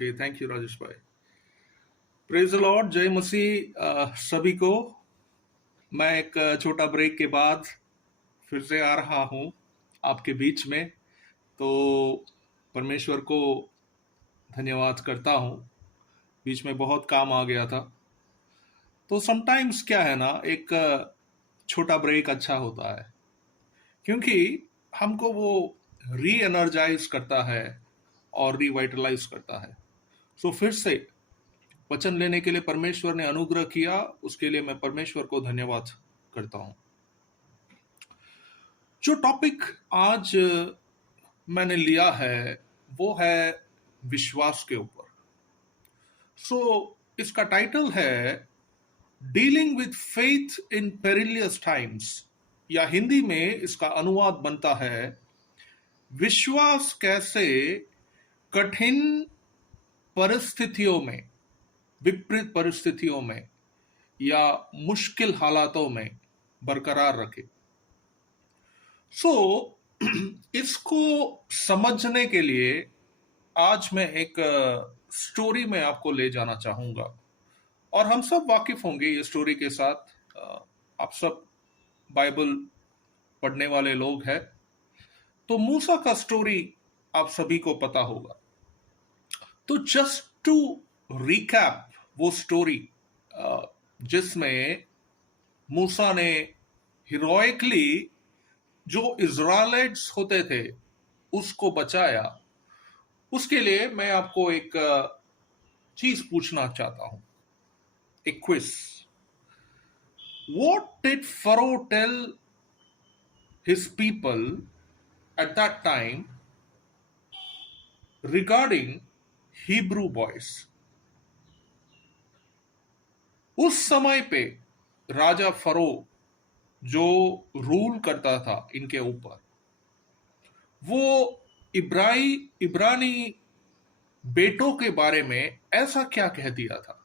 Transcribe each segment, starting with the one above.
Okay, thank you Rajesh भाई। Praise the Lord, जय मसीह सभी को। मैं एक छोटा ब्रेक के बाद फिर से आ रहा हूँ आपके बीच में। तो परमेश्वर को धन्यवाद करता हूँ। बीच में बहुत काम आ गया था। तो समटाइम्स क्या है ना, एक छोटा ब्रेक अच्छा होता है, क्योंकि हमको वो री एनर्जाइज करता है और रिवाइटलाइज करता है। सो फिर से वचन लेने के लिए परमेश्वर ने अनुग्रह किया, उसके लिए मैं परमेश्वर को धन्यवाद करता हूं। जो टॉपिक आज मैंने लिया है वो है विश्वास के ऊपर। इसका टाइटल है dealing with faith in perilous times, या हिंदी में इसका अनुवाद बनता है विश्वास कैसे कठिन परिस्थितियों में, विपरीत परिस्थितियों में या मुश्किल हालातों में बरकरार रखे। इसको समझने के लिए आज मैं एक स्टोरी में आपको ले जाना चाहूंगा, और हम सब वाकिफ होंगे ये स्टोरी के साथ। आप सब बाइबल पढ़ने वाले लोग हैं, तो मूसा का स्टोरी आप सभी को पता होगा। तो जस्ट टू रिकैप वो स्टोरी जिसमें मूसा ने हीरोइकली जो इज़राइलिट्स होते थे उसको बचाया, उसके लिए मैं आपको एक चीज पूछना चाहता हूं, एक quiz. What did Pharaoh tell his people at that time regarding Hebrew boys? उस समय पे राजा फरो जो रूल करता था इनके ऊपर, वो इब्रानी बेटों के बारे में ऐसा क्या कह दिया था?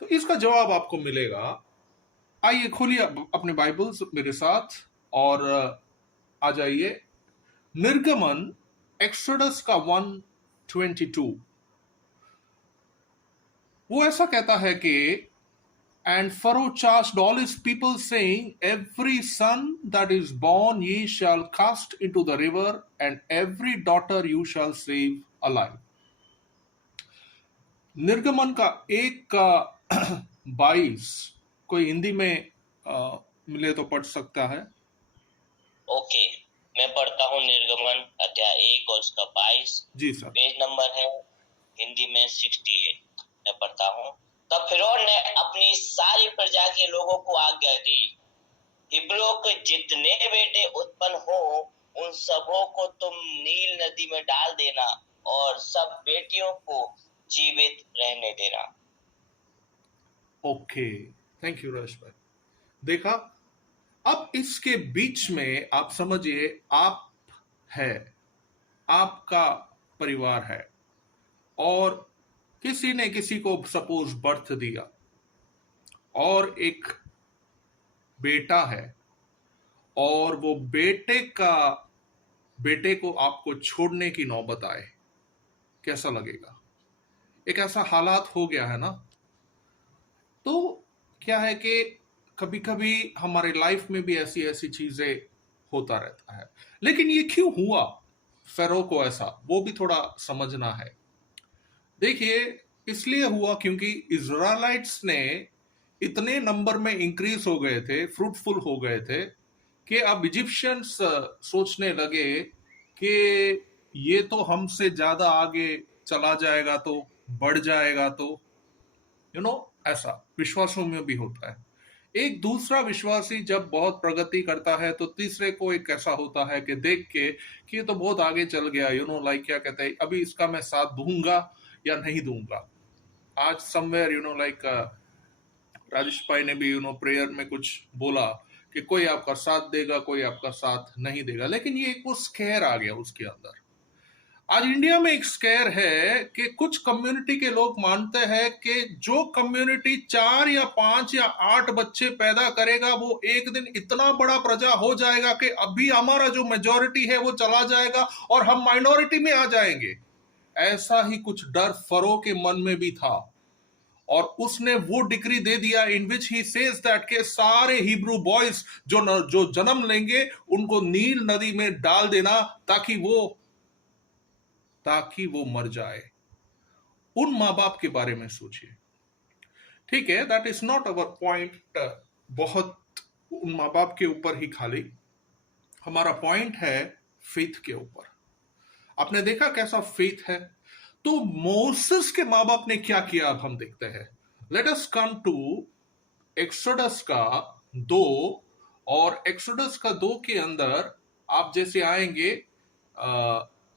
तो इसका जवाब आपको मिलेगा। आइए खोलिए अपने बाइबल्स मेरे साथ और आ जाइए निर्गमन, एक्सोडस का 1:22। वो ऐसा कहता है कि and Pharaoh charged all his people saying every son that is born ye shall cast into the river and every daughter you shall save alive। निर्गमन का 1:22 कोई हिंदी में मिले तो पढ़ सकता है? ओके, मैं पढ़ता हूँ निर्गमन अध्याय 1 और उसका 22। जी सर। पेज नंबर है हिंदी में 68। मैं पढ़ता हूँ। तब फिरौन ने अपनी सारी प्रजा के लोगों को आज्ञा दी, हिब्रियों के जितने बेटे उत्पन्न हो उन सबों को तुम नील नदी में डाल देना और सब बेटियों को जीवित रहने देना। ओके, थैंक यू रश भाई। देखा, अब इसके बीच में आप समझिए, आप है, आपका परिवार है और किसी ने किसी को सपोज बर्थ दिया और एक बेटा है, और वो बेटे को आपको छोड़ने की नौबत आए, कैसा लगेगा? एक ऐसा हालात हो गया है ना। तो क्या है कि कभी कभी हमारे लाइफ में भी ऐसी ऐसी चीजें होता रहता है, लेकिन ये क्यों हुआ फेरो को ऐसा, वो भी थोड़ा समझना है। देखिए, इसलिए हुआ क्योंकि इज़राइलाइट्स ने इतने नंबर में इंक्रीज हो गए थे, फ्रूटफुल हो गए थे, कि अब इजिप्शियंस सोचने लगे कि ये तो हमसे ज्यादा आगे चला जाएगा, तो बढ़ जाएगा, तो ऐसा विश्वासों में भी होता है। एक दूसरा विश्वासी जब बहुत प्रगति करता है तो तीसरे को एक ऐसा होता है कि देख के कि ये तो बहुत आगे चल गया, लाइक क्या कहते हैं, अभी इसका मैं साथ दूंगा या नहीं दूंगा। आज समवेयर लाइक राजेश भाई ने भी प्रेयर में कुछ बोला कि कोई आपका साथ देगा, कोई आपका साथ नहीं देगा, लेकिन ये एक वो स्केयर आ गया उसके अंदर। आज इंडिया में एक स्केयर है कि कुछ कम्युनिटी के लोग मानते हैं कि जो कम्युनिटी 4 या 5 या 8 बच्चे पैदा करेगा वो एक दिन इतना बड़ा प्रजा हो जाएगा कि अभी हमारा जो मेजॉरिटी है वो चला जाएगा और हम माइनॉरिटी में आ जाएंगे। ऐसा ही कुछ डर फरो के मन में भी था, और उसने वो डिक्री दे दिया इन विच ही सेज दैट के सारे हिब्रू बॉयज जो जन्म लेंगे उनको नील नदी में डाल देना ताकि वो मर जाए। उन माँ बाप के बारे में सोचिए। ठीक है, that is not our point, बहुत उन माँ बाप के ऊपर ही खाली। हमारा पॉइंट है फेथ के ऊपर। आपने देखा कैसा फेथ है। तो मोसेस के माँ बाप ने क्या किया, अब हम देखते हैं। Let us come to Exodus का 2, और एक्सोडस का 2 के अंदर आप जैसे आएंगे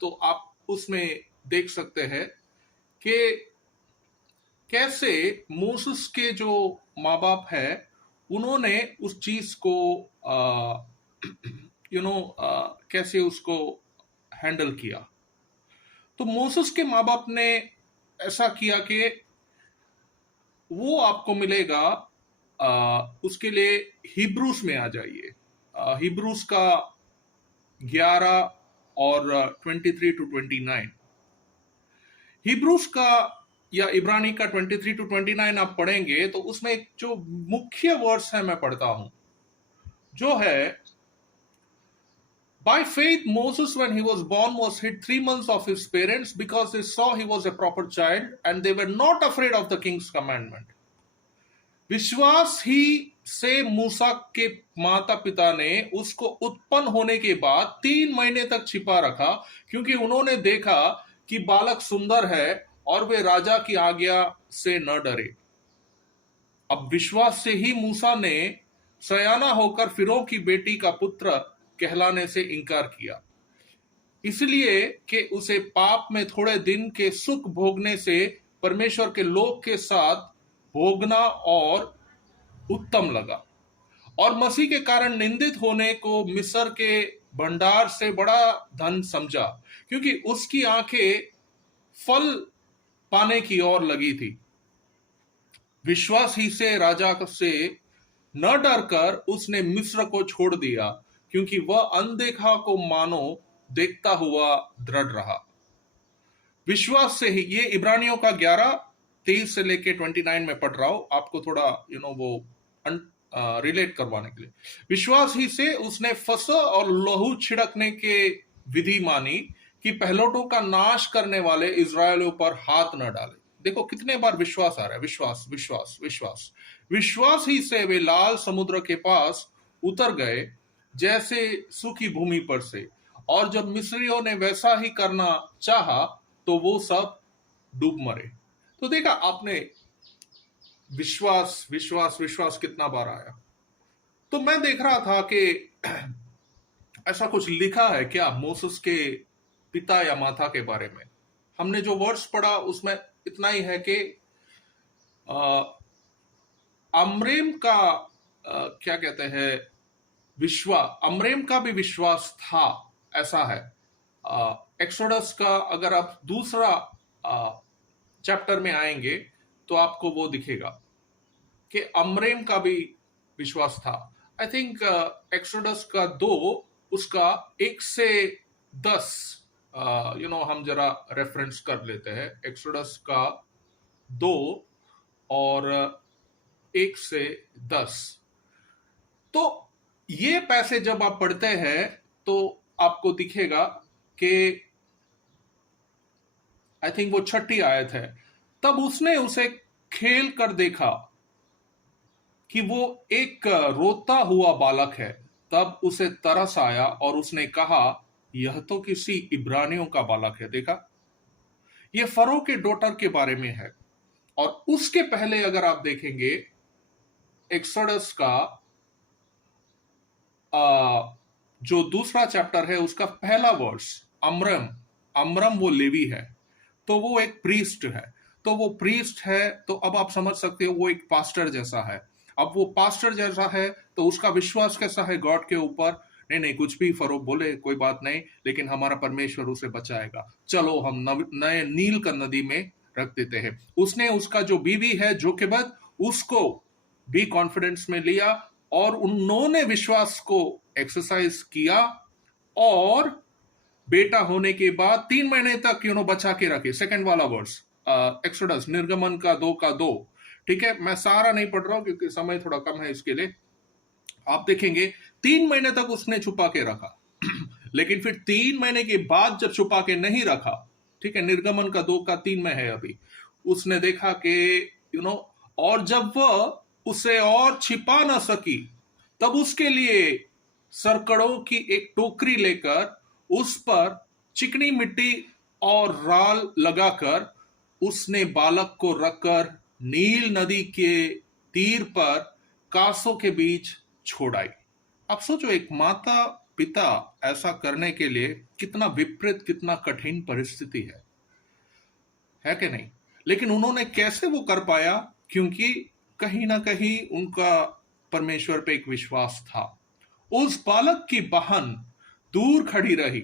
तो आप उसमें देख सकते हैं कि कैसे मोसेस के जो माँ बाप है उन्होंने उस चीज को कैसे उसको हैंडल किया। तो मोसेस के माँ बाप ने ऐसा किया कि वो आपको मिलेगा, उसके लिए हिब्रूस में आ जाइए। हिब्रूस का 11 और 23 to 29। हिब्रूस का या इब्रानी का 23 to 29 आप पढ़ेंगे तो उसमें एक जो मुख्य वर्ड्स है मैं पढ़ता हूं, जो है By faith, Moses, when he was born, was hid 3 months of his parents because they saw he was a proper child and they were not afraid of the king's commandment. विश्वास ही से मूसा के माता पिता ने उसको उत्पन्न होने के बाद 3 महीने तक छिपा रखा, क्योंकि उन्होंने देखा कि बालक सुंदर है और वे राजा की आज्ञा से न डरे। अब विश्वास से ही मूसा ने सयाना होकर फिरौन की बेटी का पुत्र कहलाने से इनकार किया, इसलिए कि उसे पाप में थोड़े दिन के सुख भोगने से परमेश्वर के लोक के साथ भोगना और उत्तम लगा, और मसीह के कारण निंदित होने को मिस्र के भंडार से बड़ा धन समझा, क्योंकि उसकी आंखें फल पाने की ओर लगी थी। विश्वास ही से राजा से न डरकर उसने मिस्र को छोड़ दिया, क्योंकि वह अनदेखा को मानो देखता हुआ दृढ़ रहा। विश्वास से ही, ये इब्रानियों का 11:23 से लेके 29 में पढ़ रहा हूं आपको थोड़ा वो रिलेट करवाने के लिए। विश्वास ही से उसने फसह और लहू छिड़कने के विधि मानी कि पहलौठों का नाश करने वाले इजरायलियों पर हाथ न डाले। देखो कितने बार विश्वास आ रहा है, विश्वास विश्वास विश्वास। विश्वास ही से वे लाल समुद्र के पास उतर गए जैसे सूखी भूमि पर से, और जब मिस्रियों ने वैसा ही करना चाहा तो वो सब डूब मरे। तो देखा आपने, विश्वास विश्वास विश्वास कितना बार आया। तो मैं देख रहा था कि ऐसा कुछ लिखा है क्या मोसेस के पिता या माता के बारे में। हमने जो वर्ड्स पढ़ा उसमें इतना ही है कि अमरेम का क्या कहते हैं, अमरेम का भी विश्वास था, ऐसा है। एक्सोडस का अगर आप दूसरा चैप्टर में आएंगे तो आपको वो दिखेगा कि अमरेम का भी विश्वास था। आई थिंक एक्सोडस का 2 उसका 1 से 10 हम जरा रेफरेंस कर लेते हैं। एक्सोडस का 2 और 1 से 10। तो ये पैसे जब आप पढ़ते हैं तो आपको दिखेगा कि आई थिंक वो 6ठी आयत है। तब उसने उसे खेल कर देखा कि वो एक रोता हुआ बालक है, तब उसे तरस आया और उसने कहा यह तो किसी इब्रानियों का बालक है। देखा, ये फरो के डॉटर के बारे में है। और उसके पहले अगर आप देखेंगे एक्सोडस का जो दूसरा चैप्टर है उसका पहला वर्स, अमरम वो लेवी है, तो वो एक प्रीस्ट है। तो वो प्रीस्ट है तो अब आप समझ सकते हो वो एक पास्टर जैसा है। अब वो पास्टर जैसा है तो उसका विश्वास कैसा है गॉड के ऊपर, नहीं कुछ भी फरो बोले कोई बात नहीं, लेकिन हमारा परमेश्वर उसे बचाएगा, चलो हम नए नील का नदी में रख देते हैं। उसने उसका जो बीवी है जोकेबद, उसको भी कॉन्फिडेंस में लिया और उन्होंने विश्वास को एक्सरसाइज किया और बेटा होने के बाद 3 महीने तक बचा के रखे। सेकंड वाला वर्स, एक्सोडस निर्गमन का 2 ठीक है, मैं सारा नहीं पढ़ रहा हूं क्योंकि समय थोड़ा कम है इसके लिए। आप देखेंगे 3 महीने तक उसने छुपा के रखा लेकिन फिर 3 महीने के बाद जब छुपा के नहीं रखा, ठीक है, निर्गमन का 2 का 3 में है अभी, उसने देखा कि और जब वह उसे और छिपा ना सकी, तब उसके लिए सरकड़ों की एक टोकरी लेकर उस पर चिकनी मिट्टी और राल लगाकर उसने बालक को रखकर नील नदी के तीर पर कांसों के बीच छोड़ आई। आप सोचो, एक माता पिता ऐसा करने के लिए कितना विपरीत, कितना कठिन परिस्थिति है कि नहीं? लेकिन उन्होंने कैसे वो कर पाया? क्योंकि कहीं ना कहीं उनका परमेश्वर पे एक विश्वास था। उस बालक की बहन दूर खड़ी रही,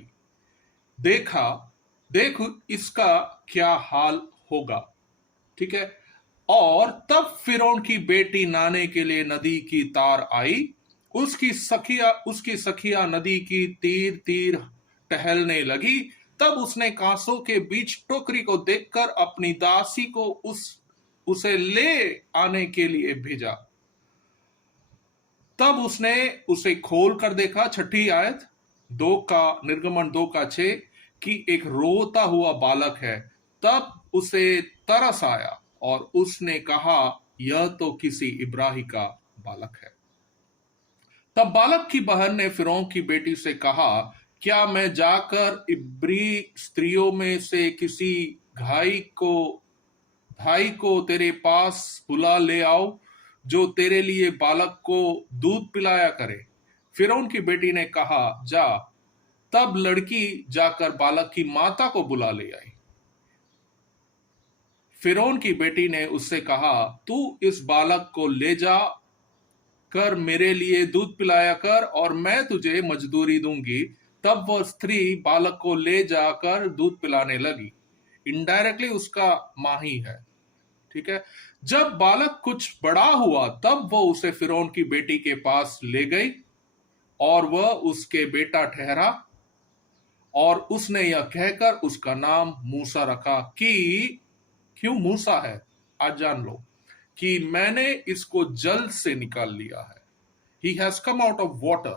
देखा, देख इसका क्या हाल होगा, ठीक है। और तब फिरौन की बेटी नहाने के लिए नदी की तार आई। उसकी सखिया नदी की तीर तीर टहलने लगी। तब उसने कांसों के बीच टोकरी को देखकर अपनी दासी को उसे ले आने के लिए भेजा। तब उसने उसे खोल कर देखा, 6 आयत निर्गमन 2 का 6, कि एक रोता हुआ बालक है। तब उसे तरस आया और उसने कहा, यह तो किसी इब्राही का बालक है। तब बालक की बहन ने फिरौन की बेटी से कहा, क्या मैं जाकर इब्री स्त्रियों में से किसी भाई को तेरे पास बुला ले आओ, जो तेरे लिए बालक को दूध पिलाया करे? फिरौन की बेटी ने कहा, जा। तब लड़की जाकर बालक की माता को बुला ले आई। फिरौन की बेटी ने उससे कहा, तू इस बालक को ले जा कर मेरे लिए दूध पिलाया कर और मैं तुझे मजदूरी दूंगी। तब वह स्त्री बालक को ले जाकर दूध पिलाने लगी। इनडायरेक्टली उसका माँ ही है, ठीक है। जब बालक कुछ बड़ा हुआ, तब वह उसे फिरौन की बेटी के पास ले गई और वह उसके बेटा ठहरा। और उसने यह कहकर उसका नाम मूसा रखा। कि क्यों मूसा है, आज जान लो, कि मैंने इसको जल से निकाल लिया है। He has come out of water.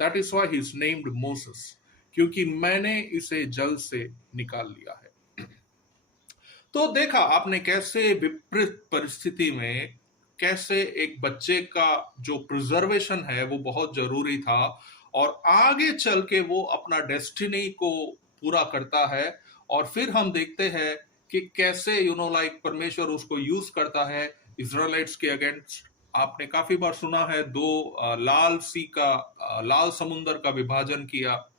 That is why he is named Moses. क्योंकि मैंने इसे जल से निकाल लिया है। तो देखा आपने कैसे विपरीत परिस्थिति में कैसे एक बच्चे का जो प्रिजर्वेशन है वो बहुत जरूरी था, और आगे चल के वो अपना डेस्टिनी को पूरा करता है। और फिर हम देखते हैं कि कैसे परमेश्वर उसको यूज करता है इजराइलाइट्स के अगेंस्ट। आपने काफी बार सुना है, लाल समुंदर का विभाजन किया।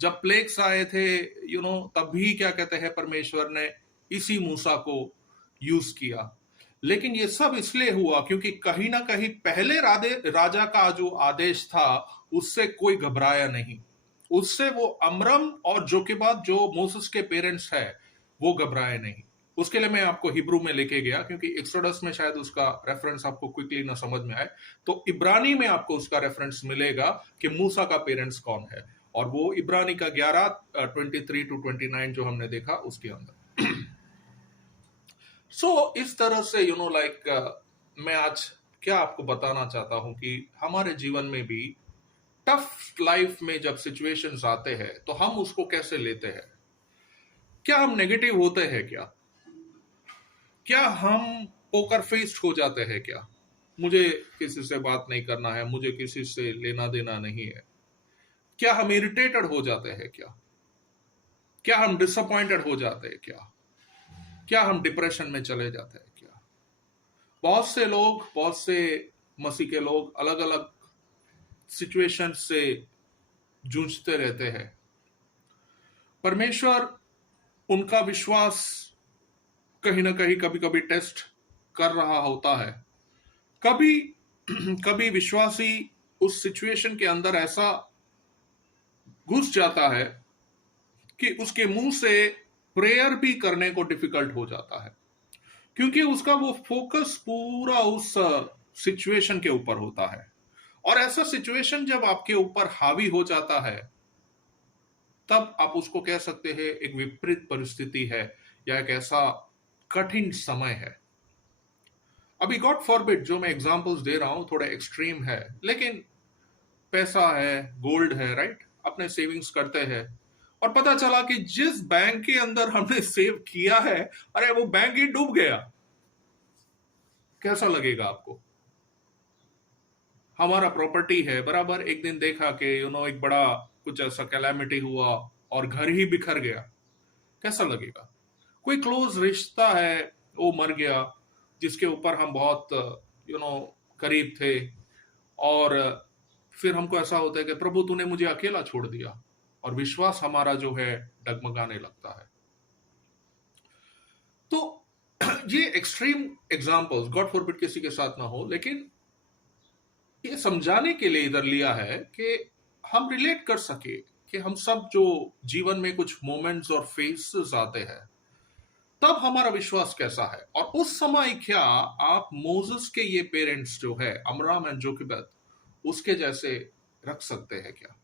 जब प्लेग्स आए थे, तब भी क्या कहते हैं, परमेश्वर ने इसी मूसा को यूज किया। लेकिन ये सब इसलिए हुआ क्योंकि कहीं ना कहीं पहले राजा का जो आदेश था उससे कोई घबराया नहीं। उससे वो अमरम और जोकेबाद जो मोसेस के पेरेंट्स है वो घबराए नहीं। उसके लिए मैं आपको हिब्रू में लेके गया क्योंकि एक्सोडस में शायद उसका रेफरेंस आपको क्विकली ना समझ में आए, तो इब्रानी में आपको उसका रेफरेंस मिलेगा कि मूसा का पेरेंट्स कौन है, और वो इब्रानी का 11:23-29 जो हमने देखा उसके अंदर। इस तरह से मैं आज क्या आपको बताना चाहता हूं कि हमारे जीवन में भी टफ लाइफ में जब सिचुएशंस आते हैं तो हम उसको कैसे लेते हैं। क्या हम नेगेटिव होते हैं? क्या हम पोकर फेस्ड हो जाते हैं? क्या मुझे किसी से बात नहीं करना है, मुझे किसी से लेना देना नहीं है? क्या हम इरिटेटेड हो जाते हैं? क्या हम डिसअपॉइंटेड हो जाते हैं? क्या हम डिप्रेशन में चले जाते हैं? बहुत से मसीह के लोग अलग अलग सिचुएशन से जूझते रहते हैं। परमेश्वर उनका विश्वास कहीं ना कहीं कभी कभी टेस्ट कर रहा होता है। कभी विश्वासी उस सिचुएशन के अंदर ऐसा घुस जाता है कि उसके मुंह से प्रेयर भी करने को डिफिकल्ट हो जाता है, क्योंकि उसका वो फोकस पूरा उस सिचुएशन के ऊपर होता है। और ऐसा सिचुएशन जब आपके ऊपर हावी हो जाता है तब आप उसको कह सकते हैं एक विपरीत परिस्थिति है या एक ऐसा कठिन समय है। अभी गॉड फॉरबिड जो मैं एग्जांपल्स दे रहा हूं थोड़ा एक्सट्रीम है, लेकिन पैसा है, गोल्ड है, राइट, अपने सेविंग्स करते हैं और पता चला कि जिस बैंक के अंदर हमने सेव किया है, अरे वो बैंक ही डूब गया, कैसा लगेगा आपको? हमारा प्रॉपर्टी है बराबर, एक दिन देखा कि एक बड़ा कुछ ऐसा कैलामिटी हुआ और घर ही बिखर गया, कैसा लगेगा? कोई क्लोज रिश्ता है, वो मर गया, जिसके ऊपर हम बहुत करीब थे, और फिर हमको ऐसा होता है कि प्रभु तूने मुझे अकेला छोड़ दिया, और विश्वास हमारा जो है डगमगाने लगता है। तो ये एक्सट्रीम एग्जांपल्स गॉड फॉरबिड किसी के साथ ना हो, लेकिन ये समझाने के लिए इधर लिया है कि हम रिलेट कर सके कि हम सब जो जीवन में कुछ मोमेंट्स और फेसेस आते हैं, तब हमारा विश्वास कैसा है। और उस समय क्या आप मोसेस के ये पेरेंट्स जो है अमराम एंड जोकिबत, उसके जैसे रख सकते हैं क्या?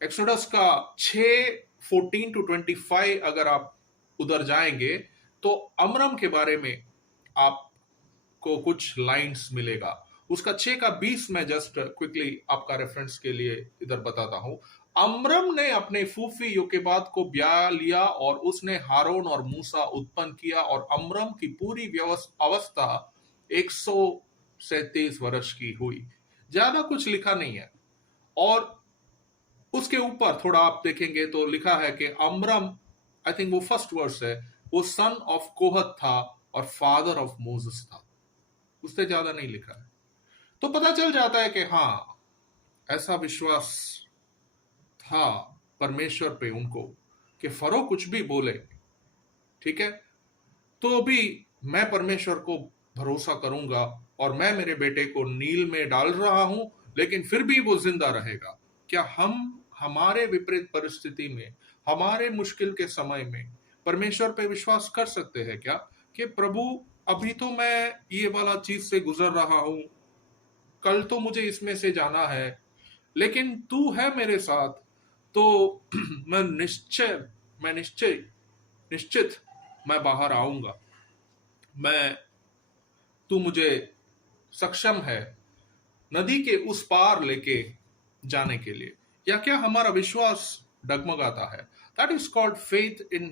एक्सोडस का 6:14-25 अगर आप उधर जाएंगे तो अमरम के बारे में आपको कुछ लाइंस मिलेगा। उसका 6:20 में जस्ट क्विकली आपका रेफरेंस के लिए इधर बताता हूं। अमरम ने अपने फूफी योकेबाद को ब्याह लिया और उसने हारून और मूसा उत्पन्न किया, और अमरम की पूरी अवस्था 137 वर्ष की हुई। ज्यादा कुछ लिखा नहीं है, और उसके ऊपर थोड़ा आप देखेंगे तो लिखा है कि अमरम, आई थिंक वो फर्स्ट वर्स है, वो सन ऑफ कोहत था और फादर ऑफ मोसेस था। उससे ज्यादा नहीं लिखा है। तो पता चल जाता है कि हाँ, ऐसा विश्वास था परमेश्वर पे उनको कि फरो कुछ भी बोले, ठीक है, तो भी मैं परमेश्वर को भरोसा करूंगा और मैं मेरे बेटे को नील में डाल रहा हूं, लेकिन फिर भी वो जिंदा रहेगा। क्या हम हमारे विपरीत परिस्थिति में, हमारे मुश्किल के समय में परमेश्वर पे विश्वास कर सकते हैं क्या कि प्रभु अभी तो मैं ये वाला चीज से गुजर रहा हूं, कल तो मुझे इसमें से जाना है, लेकिन तू है मेरे साथ, तो मैं निश्चित मैं बाहर आऊंगा, मैं तू मुझे सक्षम है नदी के उस पार लेके जाने के लिए। या क्या हमारा विश्वास डगमगाता है? That is called faith in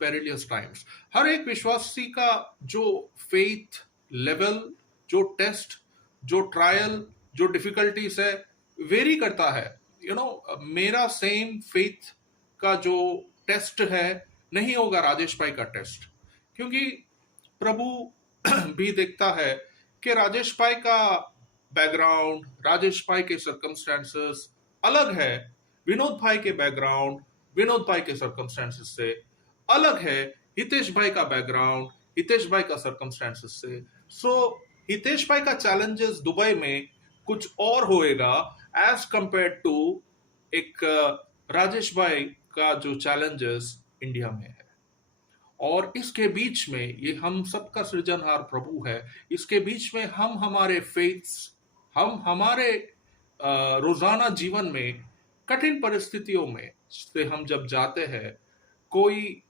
perilous times. हर एक विश्वासी का जो फेथ लेवल, जो टेस्ट, जो ट्रायल, जो डिफिकल्टीज है, वेरी करता है। मेरा सेम फेथ का जो टेस्ट है नहीं होगा राजेश भाई का टेस्ट, क्योंकि प्रभु भी देखता है कि राजेश भाई का बैकग्राउंड, राजेश भाई के सर्कमस्टेंसेस अलग है, विनोद भाई के बैकग्राउंड, विनोद भाई के सर्कमस्टेंसेस से अलग है, हितेश भाई का बैकग्राउंड, हितेश भाई का सर्कमस्टेंसेस से। सो हितेश भाई का चैलेंजेस दुबई में कुछ और होएगा एज कंपेयर टू एक राजेश भाई का जो चैलेंजेस इंडिया में है। और इसके बीच में ये हम सबका सृजनहार प्रभु है, इसके बीच में हम हमारे फेथ्स, हम हमारे रोजाना जीवन में कठिन परिस्थितियों में से हम जब जाते हैं, कोई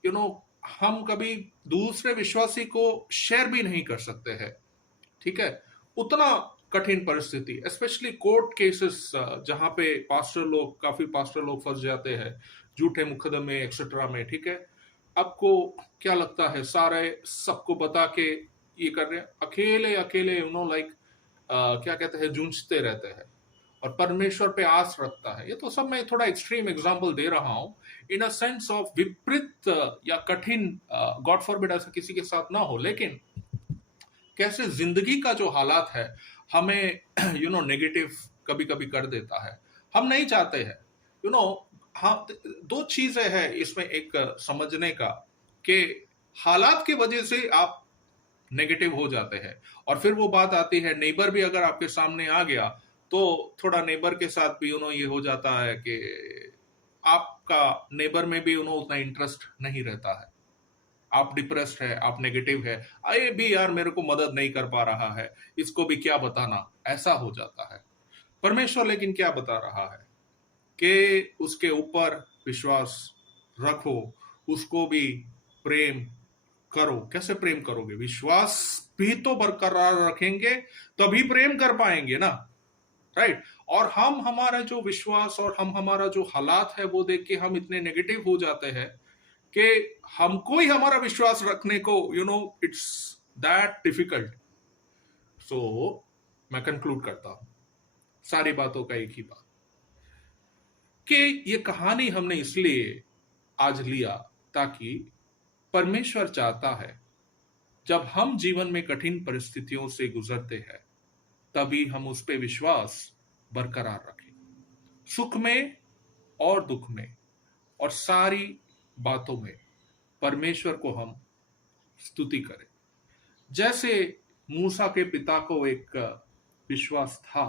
हम कभी दूसरे विश्वासी को शेयर भी नहीं कर सकते हैं, ठीक है, उतना कठिन परिस्थिति, स्पेशली कोर्ट केसेस जहां पे काफी पास्टर लोग फंस जाते हैं झूठे मुकदमे एक्सेट्रा में, ठीक है। आपको क्या लगता है, सारे सबको बता के ये कर रहे हैं, अकेले अकेले लाइक क्या कहते हैं, जूझते रहते हैं और परमेश्वर पे आस रखता है। ये तो सब मैं थोड़ा एक्सट्रीम एग्जांपल दे रहा हूं इन अ सेंस ऑफ विपरीत या कठिन, गॉड फॉरबिड ऐसा किसी के साथ ना हो, लेकिन कैसे जिंदगी का जो हालात है हमें नेगेटिव कभी कभी कर देता है। हम नहीं चाहते हैं, हाँ, दो चीजें हैं इसमें एक समझने का, कि हालात की वजह से आप नेगेटिव हो जाते हैं, और फिर वो बात आती है, नेबर भी अगर आपके सामने आ गया तो थोड़ा नेबर के साथ भी ये हो जाता है कि आपका नेबर में भी उतना इंटरेस्ट नहीं रहता है, आप डिप्रेस्ड है, आप नेगेटिव है, अरे भी यार मेरे को मदद नहीं कर पा रहा है, इसको भी क्या बताना, ऐसा हो जाता है। परमेश्वर लेकिन क्या बता रहा है कि उसके ऊपर विश्वास रखो, उसको भी प्रेम करो। कैसे प्रेम करोगे? विश्वास भी तो बरकरार रखेंगे तभी प्रेम कर पाएंगे ना, राइट? और हम हमारा जो विश्वास और हम हमारा जो हालात है वो देख के हम इतने नेगेटिव हो जाते हैं कि हमको ही हमारा विश्वास रखने को इट्स दैट डिफिकल्ट। सो मैं कंक्लूड करता हूं सारी बातों का एक ही बात, कि ये कहानी हमने इसलिए आज लिया ताकि परमेश्वर चाहता है जब हम जीवन में कठिन परिस्थितियों से गुजरते हैं तभी हम उस पर विश्वास बरकरार रखें, सुख में और दुख में और सारी बातों में परमेश्वर को हम स्तुति करें। जैसे मूसा के पिता को एक विश्वास था,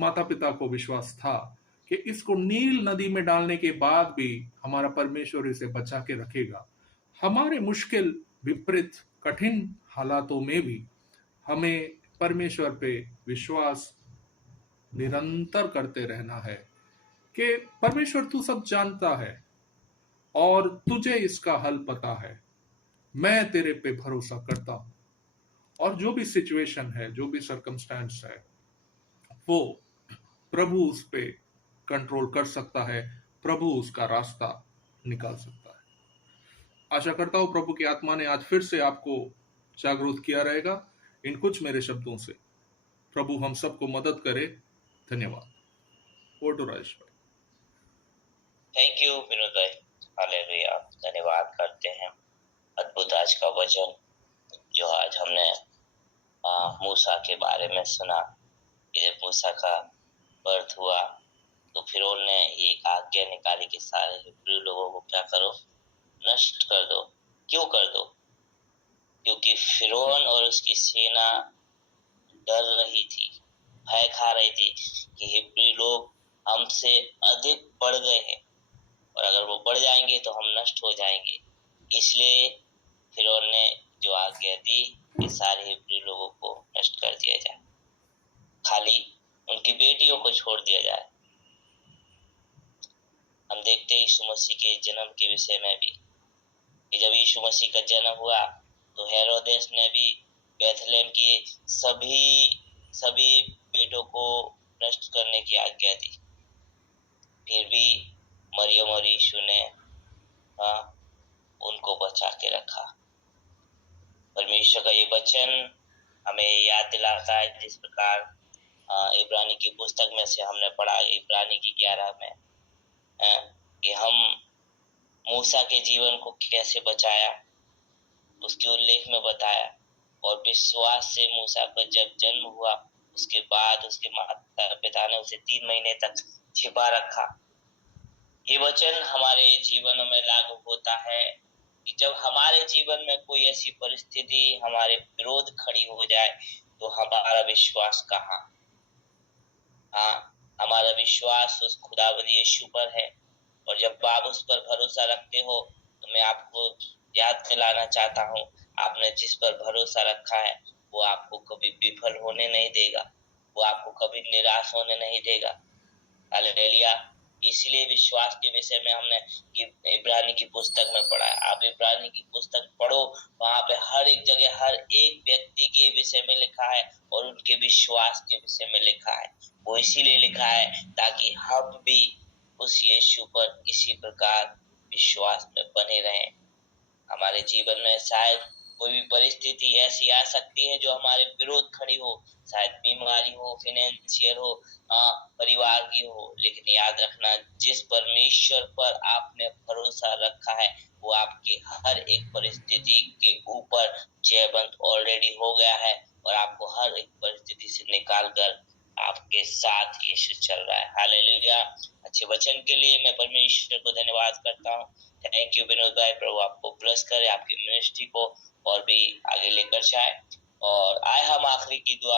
माता पिता को विश्वास था कि इसको नील नदी में डालने के बाद भी हमारा परमेश्वर इसे बचा के रखेगा। हमारे मुश्किल, विपरीत, कठिन हालातों में भी हमें परमेश्वर पे विश्वास निरंतर करते रहना है कि परमेश्वर तू सब जानता है और तुझे इसका हल पता है, मैं तेरे पे भरोसा करता हूं। और जो भी सिचुएशन है, जो भी सर्कमस्टेंस है, वो प्रभु उस पे कंट्रोल कर सकता है, प्रभु उसका रास्ता निकाल सकता है। आशा करता हूं प्रभु की आत्मा ने आज फिर से आपको जागरूक किया रहेगा इन कुछ मेरे शब्दों से। प्रभु हम सबको मदद करे। धन्यवाद। ओवर टू राजेश भाई। थैंक यू विनोद भाई। हालेलुया, धन्यवाद करते हैं। अद्भुत आज का वचन जो आज हमने मूसा के बारे में सुना, कि जब मूसा का बर्थ हुआ तो फिरौन ने एक आज्ञा निकाली कि सारे हिब्रू लोगों को क्या करो, नष्ट कर दो। क्यों कर दो? क्योंकि फिरौन और उसकी सेना डर रही थी, भय खा रही थी कि हिब्रू लोग हमसे अधिक बढ़ गए हैं और अगर वो बढ़ जाएंगे तो हम नष्ट हो जाएंगे। इसलिए फिरौन ने जो आज्ञा दी कि सारे हिब्रू लोगों को नष्ट कर दिया जाए, खाली उनकी बेटियों को छोड़ दिया जाए। हम देखते हैं यीशु मसीह के जन्म के विषय में भी, कि जब यीशु मसीह का जन्म हुआ तो हेरोदेस ने भी बैथलेम की सभी बेटों को नष्ट करने की आज्ञा दी। फिर भी मरियम और यीशु ने उनको बचा के रखा। परमेश्वर का ये वचन हमें याद दिलाता है, जिस प्रकार इब्रानी की पुस्तक में से हमने पढ़ा, इब्रानी की 11 में, कि हम मूसा के जीवन को कैसे बचाया, उसके उल्लेख में बताया। और विश्वास से मूसा का जब जन्म हुआ उसके बाद उसके माता पिता ने उसे 3 महीने तक छिपा रखा। ये वचन हमारे जीवन में लागू होता है कि जब हमारे जीवन में कोई ऐसी परिस्थिति हमारे विरोध खड़ी हो जाए तो हमारा विश्वास कहाँ? हमारा विश्वास उस खुदावंद यीशु पर है। और जब आप उस पर भरोसा रखते हो तो मैं आपको याद दिलाना चाहता हूँ, आपने जिस पर भरोसा रखा है वो आपको कभी विफल होने नहीं देगा, वो आपको कभी निराश होने नहीं देगा। हालेलुया। इसलिए विश्वास के विषय में हमने इब्रानी की पुस्तक में पढ़ा है। आप इब्रानी की पुस्तक पढ़ो, वहां पे हर एक जगह हर एक व्यक्ति के विषय में लिखा है और उनके विश्वास के विषय में लिखा है। वो इसीलिए लिखा है ताकि हम भी उस यीशु पर इसी प्रकार विश्वास में बने रहें। हमारे जीवन में शायद कोई भी परिस्थिति ऐसी आ सकती है जो हमारे विरोध खड़ी हो, शायद बीमारी हो, फाइनेंशियल हो, परिवार की हो, लेकिन याद रखना, जिस परमेश्वर पर आपने भरोसा रखा है वो आपकी हर एक परिस्थिति के ऊपर जयवंत ऑलरेडी हो गया है और आपको हर एक परिस्थिति से निकाल कर आपके साथ यीशु चल रहा है। हालेलुया। अच्छे वचन के लिए मैं परमेश्वर को धन्यवाद करता हूँ। थैंक यू विनोद भाई। प्रभु आपको ब्लेस करे, आपकी मिनिस्ट्री को और भी आगे लेकर जाए। और आए हम आखिरी की दुआ